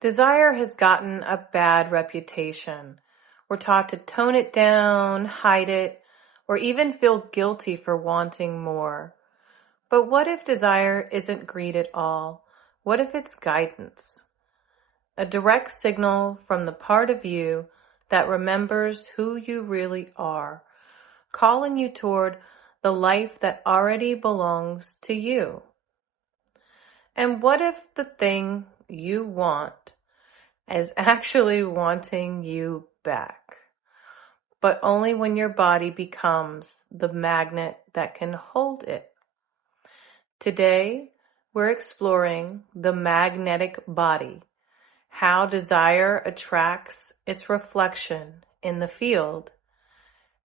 Desire has gotten a bad reputation. We're taught to tone it down, hide it, or even feel guilty for wanting more. But what if desire isn't greed at all? What if it's guidance? A direct signal from the part of you that remembers who you really are, calling you toward the life that already belongs to you. And what if the thing you want is actually wanting you back, but only when your body becomes the magnet that can hold it? Today, we're exploring the magnetic body, how desire attracts its reflection in the field,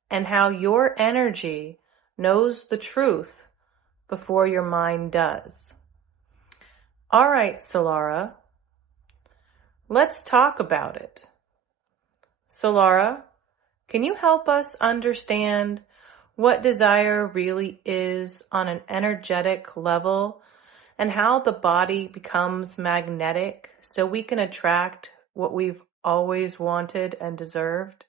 and how your energy knows the truth before your mind does. All right, Solara, let's talk about it. Solara, can you help us understand what desire really is on an energetic level and how the body becomes magnetic so we can attract what we've always wanted and deserved?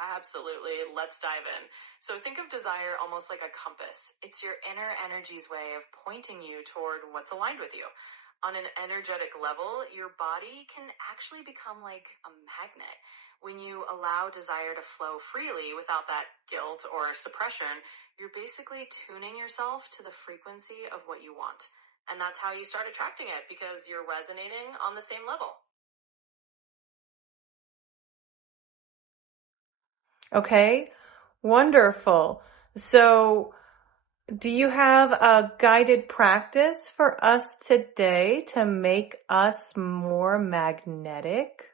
Absolutely. Let's dive in. So think of desire almost like a compass. It's your inner energy's way of pointing you toward what's aligned with you. On an energetic level, your body can actually become like a magnet. When you allow desire to flow freely without that guilt or suppression, you're basically tuning yourself to the frequency of what you want. And that's how you start attracting it because you're resonating on the same level. Okay, wonderful. So, do you have a guided practice for us today to make us more magnetic?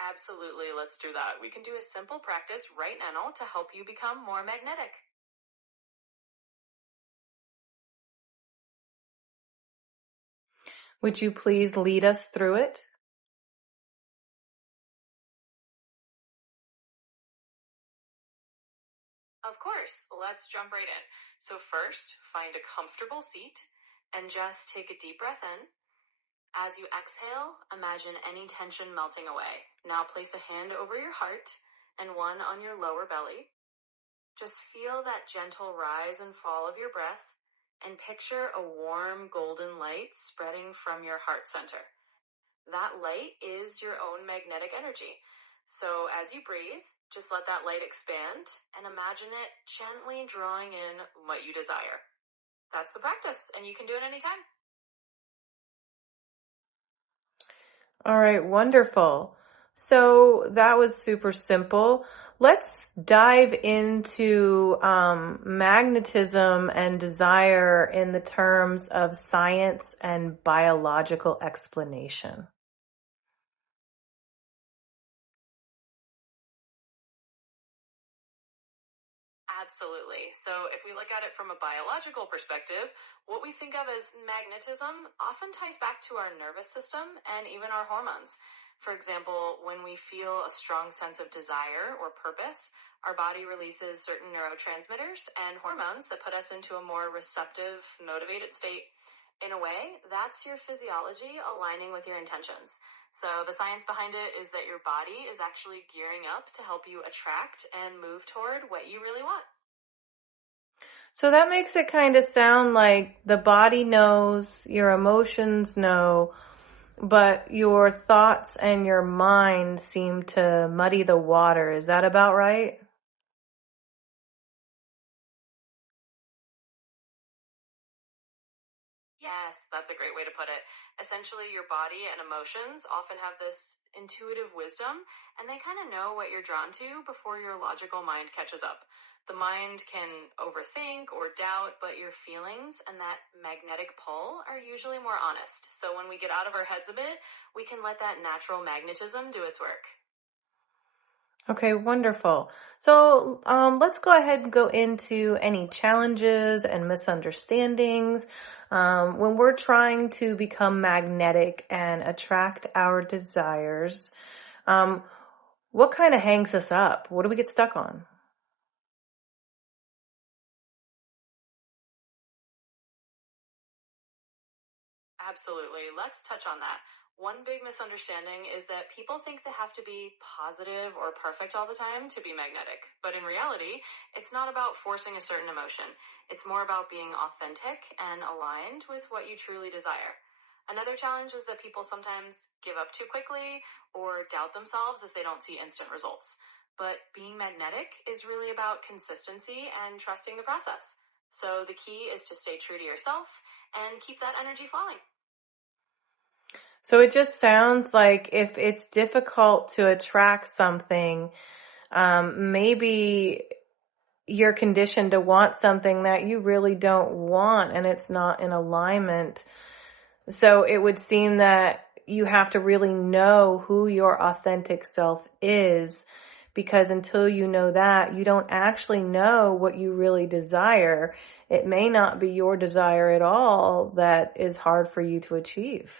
Absolutely, let's do that. We can do a simple practice right now to help you become more magnetic. Would you please lead us through it? Of course, let's jump right in. So, first, find a comfortable seat and just take a deep breath in. As you exhale, imagine any tension melting away. Now, place a hand over your heart and one on your lower belly. Just feel that gentle rise and fall of your breath and picture a warm golden light spreading from your heart center. That light is your own magnetic energy. So as you breathe, just let that light expand and imagine it gently drawing in what you desire. That's the practice, and you can do it anytime. All right, wonderful. So that was super simple. Let's dive into magnetism and desire in the terms of science and biological explanation. Absolutely. So, if we look at it from a biological perspective, what we think of as magnetism often ties back to our nervous system and even our hormones. For example, when we feel a strong sense of desire or purpose, our body releases certain neurotransmitters and hormones that put us into a more receptive, motivated state. In a way, that's your physiology aligning with your intentions. So, the science behind it is that your body is actually gearing up to help you attract and move toward what you really want. So that makes it kind of sound like the body knows, your emotions know, but your thoughts and your mind seem to muddy the water. Is that about right? Yes, that's a great way to put it. Essentially, your body and emotions often have this intuitive wisdom, and they kind of know what you're drawn to before your logical mind catches up. The mind can overthink or doubt, but your feelings and that magnetic pull are usually more honest. So when we get out of our heads a bit, we can let that natural magnetism do its work. Okay, wonderful. So let's go ahead and go into any challenges and misunderstandings when we're trying to become magnetic and attract our desires. Um, what kind of hangs us up? What do we get stuck on? Absolutely. Let's touch on that. One big misunderstanding is that people think they have to be positive or perfect all the time to be magnetic. But in reality, it's not about forcing a certain emotion. It's more about being authentic and aligned with what you truly desire. Another challenge is that people sometimes give up too quickly or doubt themselves if they don't see instant results. But being magnetic is really about consistency and trusting the process. So the key is to stay true to yourself and keep that energy flowing. So it just sounds like if it's difficult to attract something, maybe you're conditioned to want something that you really don't want and it's not in alignment. So it would seem that you have to really know who your authentic self is, because until you know that, you don't actually know what you really desire. It may not be your desire at all that is hard for you to achieve.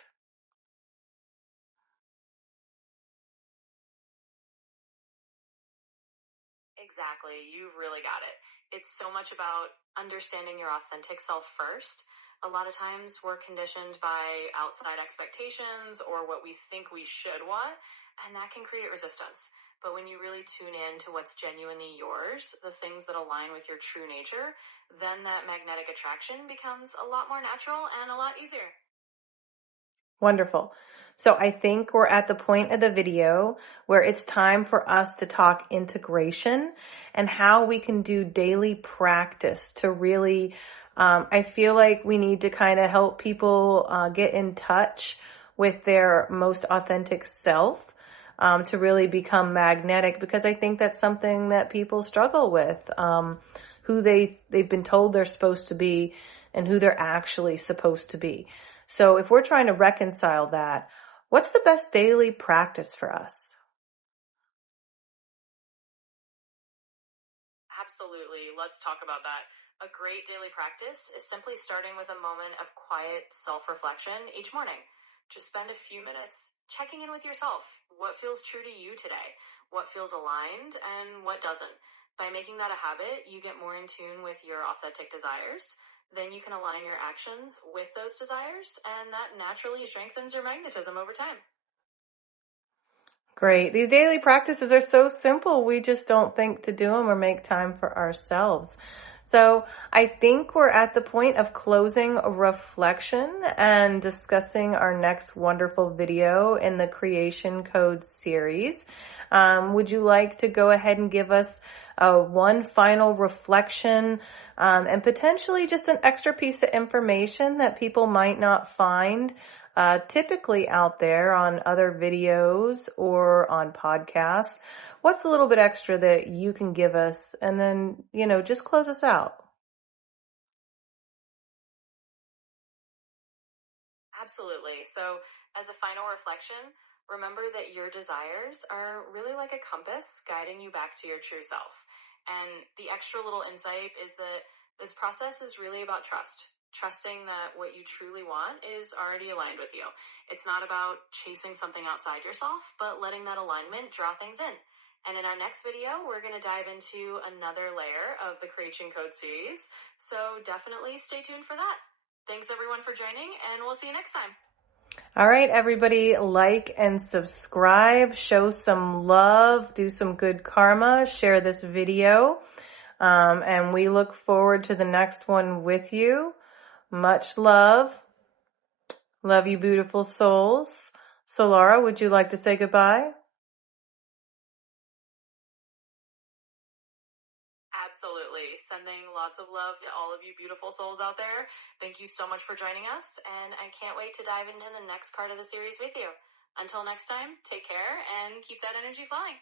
Exactly. You've really got it. It's so much about understanding your authentic self first. A lot of times we're conditioned by outside expectations or what we think we should want, and that can create resistance. But when you really tune in to what's genuinely yours, the things that align with your true nature, then that magnetic attraction becomes a lot more natural and a lot easier. Wonderful. So I think we're at the point of the video where it's time for us to talk integration and how we can do daily practice to really, I feel like we need to kind of help people get in touch with their most authentic self, to really become magnetic, because I think that's something that people struggle with, who they've been told they're supposed to be and who they're actually supposed to be. So if we're trying to reconcile that, what's the best daily practice for us? Absolutely. Let's talk about that. A great daily practice is simply starting with a moment of quiet self-reflection each morning. Just spend a few minutes checking in with yourself. What feels true to you today? What feels aligned and what doesn't? By making that a habit, you get more in tune with your authentic desires. Then you can align your actions with those desires, and that naturally strengthens your magnetism over time. Great. These daily practices are so simple. We just don't think to do them or make time for ourselves. So I think we're at the point of closing a reflection and discussing our next wonderful video in the Creation Code series. Would you like to go ahead and give us one final reflection, and potentially just an extra piece of information that people might not find typically out there on other videos or on podcasts? What's a little bit extra that you can give us, and then, just close us out? Absolutely. So, as a final reflection, remember that your desires are really like a compass guiding you back to your true self. And the extra little insight is that this process is really about trust. Trusting that what you truly want is already aligned with you. It's not about chasing something outside yourself, but letting that alignment draw things in. And in our next video, we're going to dive into another layer of the Creation Code series. So definitely stay tuned for that. Thanks everyone for joining, and we'll see you next time. All right, everybody, like and subscribe, show some love, do some good karma, share this video, and we look forward to the next one with you. Much love. Love you, beautiful souls. Solara, would you like to say goodbye? Absolutely. Sending lots of love to all of you beautiful souls out there. Thank you so much for joining us, and I can't wait to dive into the next part of the series with you. Until next time, take care and keep that energy flowing.